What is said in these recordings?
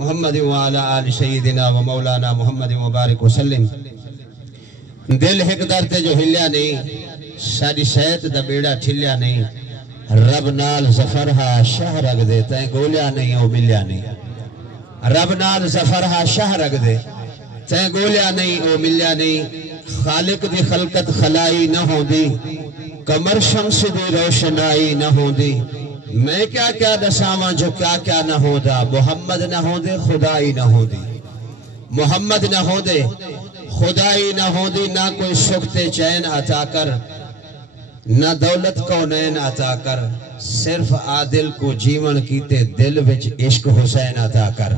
محمد وعلى آل سیدنا و مولانا محمد مبارک وسلم دل ایک درتے جو ہلیا نہیں ساری صحت دا بیڑا ٹھلیا نہیں رب نال زفرہا شاہ رگ دے تائیں گولیا نہیں او ملیا نہیں رب نال زفرہا شاہ رگ دے تائیں گولیا نہیں او ملیا نہیں خالق دی خلقت خلائی نہ ہوں دی کمر شمس دی روشنائی نہ ہوں دی میں کیا دساواں جو کیا نہ ہو دا محمد نہ ہو دے خدائی نہ ہو دی محمد نہ ہو دے خدائی نہ ہو دی نہ کوئی سکتے چین عطا کر نہ دولت کونین عطا کر صرف عادل کو جیون کیتے دل وچ عشق حسین عطا کر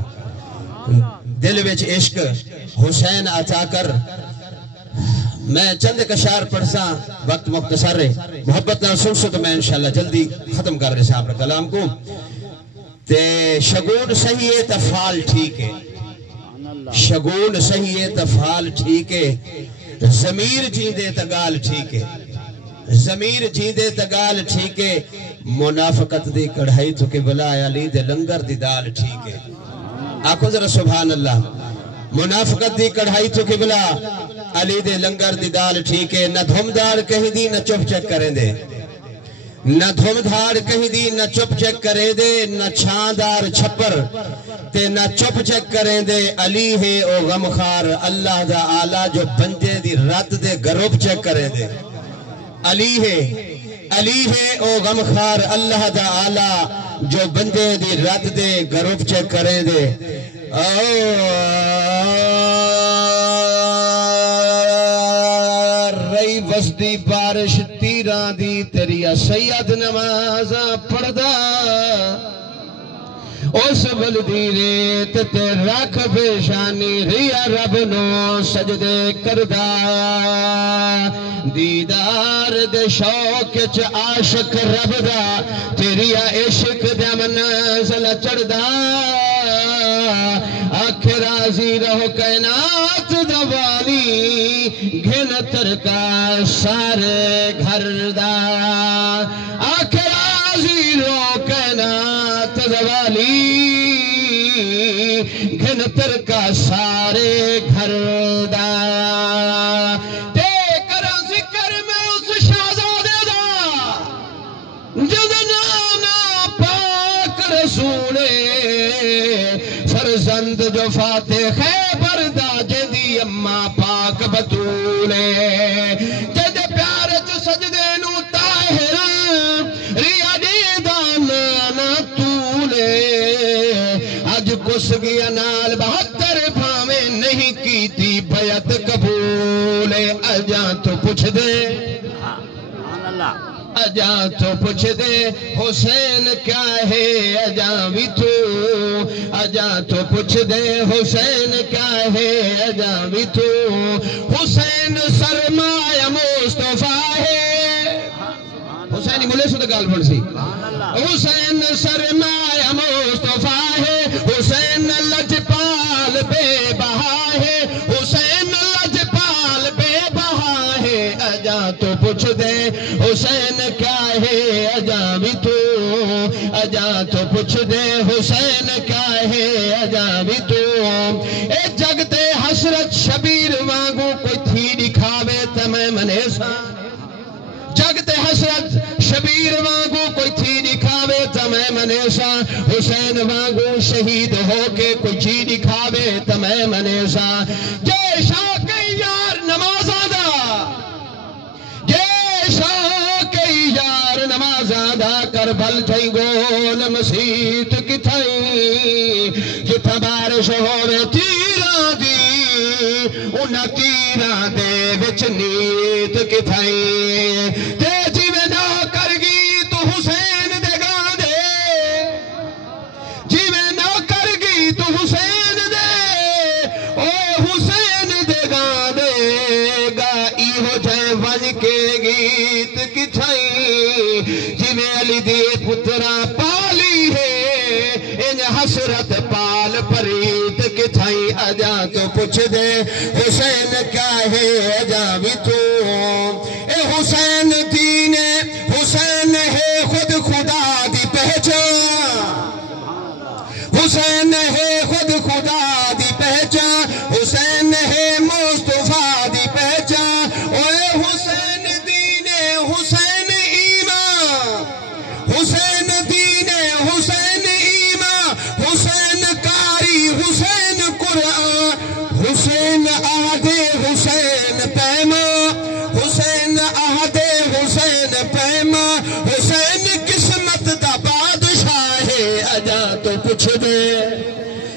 دل وچ عشق حسین عطا کر میں چند کشار پڑھسا وقت مختصر ہے محبت نہ سن سو تو میں انشاءاللہ جلدی ختم کر رہے صاحب کلام کو تے شگون صحیح ہے تفعال ٹھیک ہے شگون صحیح ہے تفعال ٹھیک ہے ضمیر جیندے تگال ٹھیک ہے ضمیر جیندے تگال ٹھیک ہے منافقت دی کڑھائی تو کہ بلا علی دے لنگر دی دال ٹھیک ہے آکھو ذرا سبحان اللہ منافقت دی کڑھائی تو کہ بلا علی دے لنگر دی دال ٹھیک ہے نہ دھم دار کہیں دی نہ چپ چک کریں دے نہ دھم دھار کہیں دی نہ چپ چک کریں دے نہ چھاندار چھپر تے نہ چپ چک کریں دے علی ہے او غمخار اللہ دا آلہ جو بندے دی رات دے گروپ چک کریں دے علی ہے او غمخار اللہ دا آلہ جو بندے دی رات دے گروپ چک کریں دے رئی وسدی بارش تیران دی تیریا سید نمازاں پڑھدا اس بلدی ریت تے رکھ پیشانی ریا رب نو سجدے کردہ دیدار دے شوق چ عاشق رب دا تیریا عشق دے منزل چڑھدا آنکھ راضی رہو کائنات دوالی گھن ترکا سارے گھر دا آنکھ راضی رہو کائنات دوالی گھن ترکا سارے گھر دا تے کرا ذکر میں اس شہزادے دا جد نانا پاک رسولے فرزند جو فاتح خیبر دا جدی اماں پاک بطولے جد پیارچ سجدے نو طاہر ریا دی دانا طولے آج کس گیا نال 72 بھامیں نہیں کی تھی بیعت قبولے اجاں تو پوچھ دے اجاں تو پوچھ دے حسین کیا ہے اجاں بھی تو اجاں تو پوچھ دے حسین کیا ہے اجاں بھی تو حسین سرمایہ مصطفیٰ ہے حسینی ملے سو گال پڑھ سی حسین سرمایہ مصطفیٰ ہے حسین لجپال بے بہا ہے حسین لجپال بے بہا ہے اجاں تو پوچھ دے حسین کیا ہے اجاں بھی تو اجاں تو پوچھ دے حسین کیا ہے اجاں بھی تو اے جگتے حسرت شبیر وانگو کوئی تھی دکھاوے تمہیں منیسا جگتے حسرت شبیر وانگو کوئی تھی دکھاوے تمہیں منیسا حسین وانگو شہید ہو کے کوئی چی دکھاوے تمہیں منیسا جے شاہ کئی یار نمازاں دا نمازاں کربل تھئی گول مسیت کی تھئی جتھا بارش ہوئے تیران دی انہا تیران دے وچ نیت کی تھئی تے جیوے نہ کر گی تو حسین دے گا دے جیوے نہ کر گی تو حسین دے او حسین دے گا دے گا ایہو جائے وج کے گیت کی تھئی جنہیں علی دی پترہ پالی ہے ان حسرت پال پریت کی تھائی اجاں تو پوچھ دے حسین کیا ہے اجاں بھی تو اے حسین دین حسین ہے خود خدا دی پہچان حسین ہے خود پوچھ دے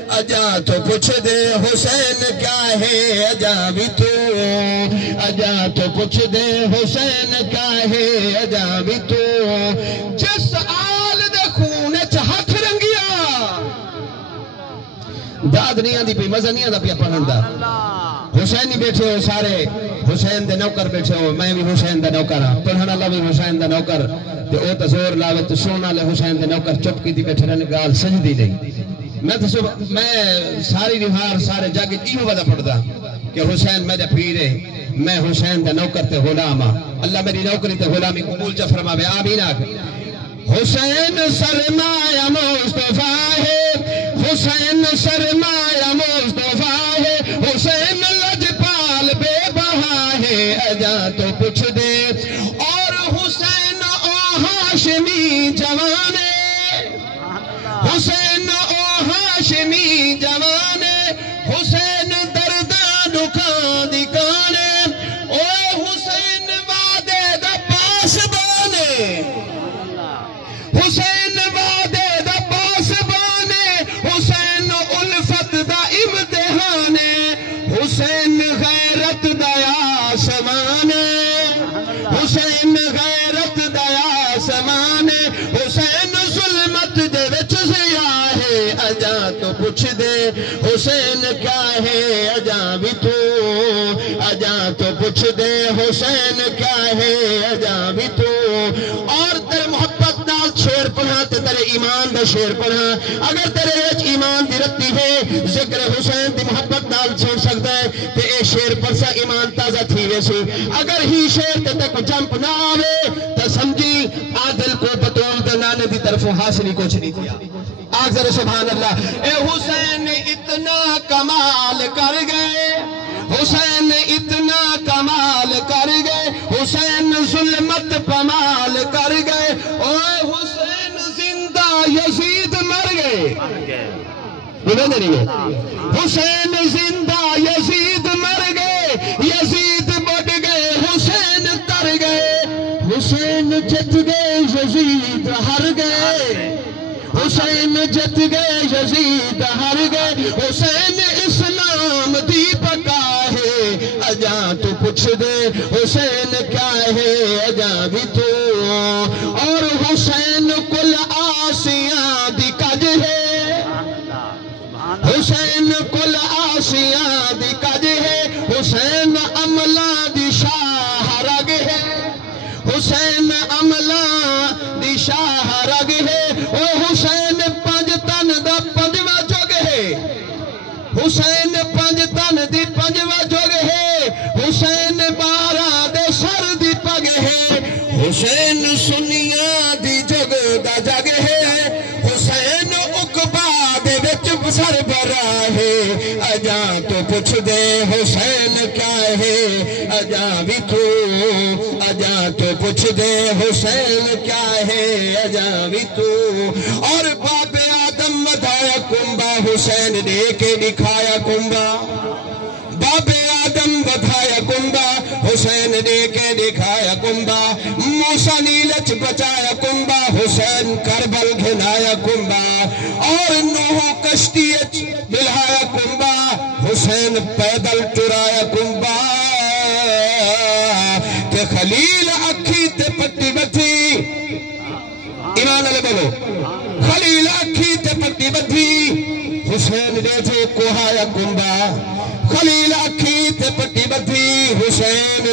اجا تو پوچھ دے حسین کیا ہے اجا بھی تو اجا تو پوچھ دے حسین کیا ہے اجا بھی تو جس آل دے خونے ہاتھ رنگیا داد نہیں آدھی پی مزہ نہیں آدھا پیا پڑھن دا حسین ہی بیٹھے ہو سارے حسین دے نوکر بیٹھے ہو میں بھی حسین دے نوکر ہاں پڑھن اللہ بھی حسین دے نوکر تے او تا زور لاوے تو سونا لے حسین دے نوکر چپ کی دی بیٹھے رہنے گال سجدی نہیں میں ساری نہار سارے جاگے ایہو وعدہ پڑھدا کہ حسین میرے پیرے میں حسین دے نوکر تے غلام ہاں اللہ میری نوکری تے غلامی قبول چا فرماوے آمین آکھ حسین سرمایہ مصطفیٰ ہے حسین سرمایہ مصطفیٰ ہے حسین لجپال بے بہا ہے اجا تو پوچھ دے اور حسین او ہاشمی جوانے حسین او ہاشمی جوانے حسین دردان دکان دکانے او حسین وعدے دا پاس بانے حسین وعدے دا پاس بانے حسین الفت دا امتحانے حسین غیرت دا آسمانے حسین غیرت دا آسمانے حسین ظلمت دے وچ ضیاء ہے اجا تو پوچھ دے حسین کیا ہے اجا بھی تو اجا تو پوچھ دے حسین کیا ہے اجا بھی تو اور تیرے محبت نال شیر پڑھا تے تیرے ایمان دا شیر پڑھا اگر تیرے وچ ایمان دی رتی ہے ذکر حسین دی محبت نال چھوڑ سکتا ہے تے اے شیر پڑھا ایمان تازہ تھی ویسی اگر ہی شیر تے تک جمپ نہ آوے تو سمجھی عادل کو بطول دنانے دی طرف حاصلی کچھ نہیں دیا آگ ذرا سبحان اللہ اے حسین اتنا کمال کر گئے حسین اتنا کمال کر گئے حسین ظلمت پمال کر گئے اوہ حسین زندہ یزید مر گئے حسین زندہ یزید مر گئے یزید بڑھ گئے حسین تر گئے حسین جت گئے یزید ہر گئے حسین جت گئے یزید ہر گئے حسین اسلام دی پکا ہے اجا تو پوچھ دے حسین کیا ہے اجا بھی تو اور حسین کل آسیاں دی کج ہے حسین کل آسیاں دی کج ہے حسین عملہ دی شاہ رگ ہے حسین عملہ دی شاہ رگ ہے او حسین پنج تن دا پنجواں جگ ہے حسین پنج تن دی پنجواں جگ ہے حسین بارہ دے سر دی پگ ہے حسین سنیاں دی جگ دا جگ ہے حسین اقبا دے وچ سر برا ہے اجا تو پوچھ دے حسین کیا ہے اجا بھی تو اجا تو پوچھ دے حسین کیا ہے اجا بھی تو اور باپ آدم ودھایا کنبا حسین نے کے دکھایا کنبا باپ آدم ودھایا کنبا حسین نے کے دکھایا کنبا موسیٰ نیلچ بچایا کنبا حسین کربل گھنایا کنبا اور نوح کشتی بلہایا کنبا حسین پیدل ٹرایا کنبا کہ خلیل اکھی تے پٹی بتھی ایمان علیہ بولو خلیل اکھی تے پٹی بتھی حسین دے تھے کوہایا کنبا خلیل اکھی تے پٹی بتھی حسین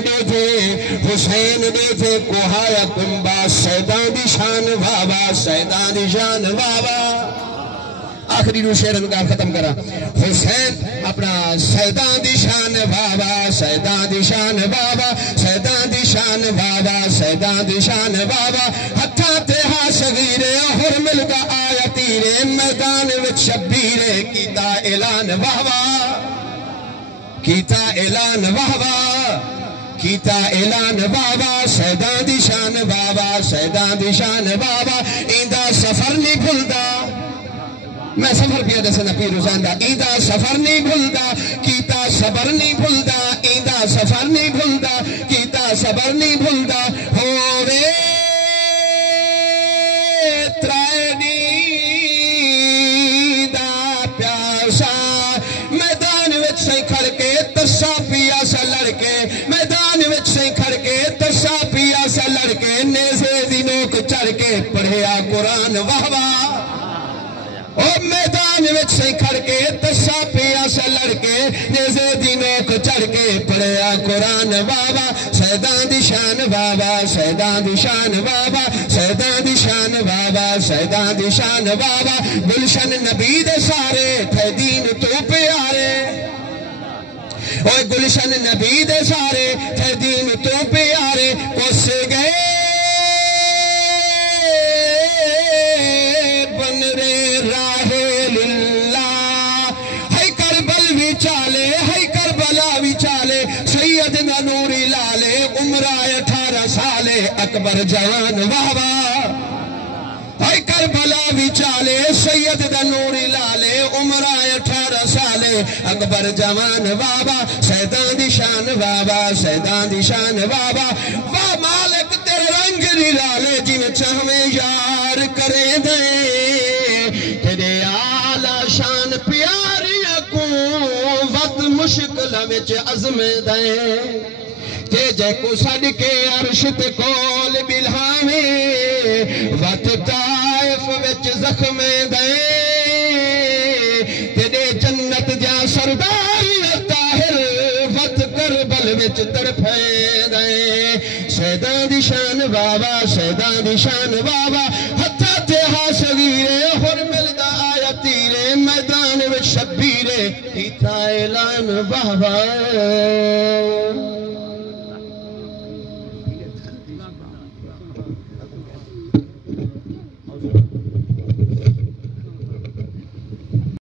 دے تھے کوہایا کنبا سیدان دی شان بابا سیدان دی شان بابا آخری رو شیرن کا ختم کرا حسین اپنا سیدان دی شان بابا سیدان دی شان بابا سیدان دی شان بابا سیدان دی شان بابا ہتھا تے ہا صغیرے ہر ملکا آیا تیرے میدان وچ شبیرے کیتا اعلان بابا کیتا اعلان بابا کیتا اعلان بابا سیدان دی شان بابا سیدان دی شان بابا ایندہ سفر نہیں بھلدا میں سفر پیا دسنا پیر حسین دا ایندہ سفر نہیں بھلدا کیتا صبر نہیں بھلدا ایندہ سفر نہیں بھلدا کیتا صبر نہیں بھلدا ہووے ترائے سا میدان وچ سہی کھڑ کے تسا پیا سا لڑکے میدان وچ سہی کھڑ کے تسا پیا سا لڑکے نیزے دی نوک چڑھ کے پڑھیا قرآن واہ واہ او میدان وچ سہی کھڑ کے تسا پیا سا لڑکے نیزے دی نوک چڑھ کے پڑھیا قرآن بابا سیدان دی شان بابا سیدان دی شان بابا سیدان دی شان بابا سیدان دی شان بابا گلشن نبی دے سارے تھے دین تو پیارے اوہ گلشن نبی دے سارے تھے دین تو پیارے کس گئے بن رے راہ للہ ہے کربل بھی چالے ہے کربلا بھی چالے سیدنا نوری لالے عمرہ 18 سالے اکبر جوان واہ واہ ہے کربلا بھی چالے سیدنا نوری لالے عمرہ 18 سالے اکبر جوان بابا سیدان دی شان بابا سیدان دی شان بابا واہ مالک تیرے رنگ نرالے جن چاہمیں یار کرے دیں تیرے آلہ شان پیاری کو وقت مشکل وچ عزم دیں تے جے کو سڑ کے عرش تے کول بلہامیں وقت طائف وچ زخم دیں تیرے جنت جا سردار طاہر وقت کربل وچ تڑپے دیں سیدان دی شان بابا سیدان دی شان بابا ہتھا تے ہا صغیرے ہر ملدا آیا تیرے میدان وچ شبیرے ہی تھا اعلان بابا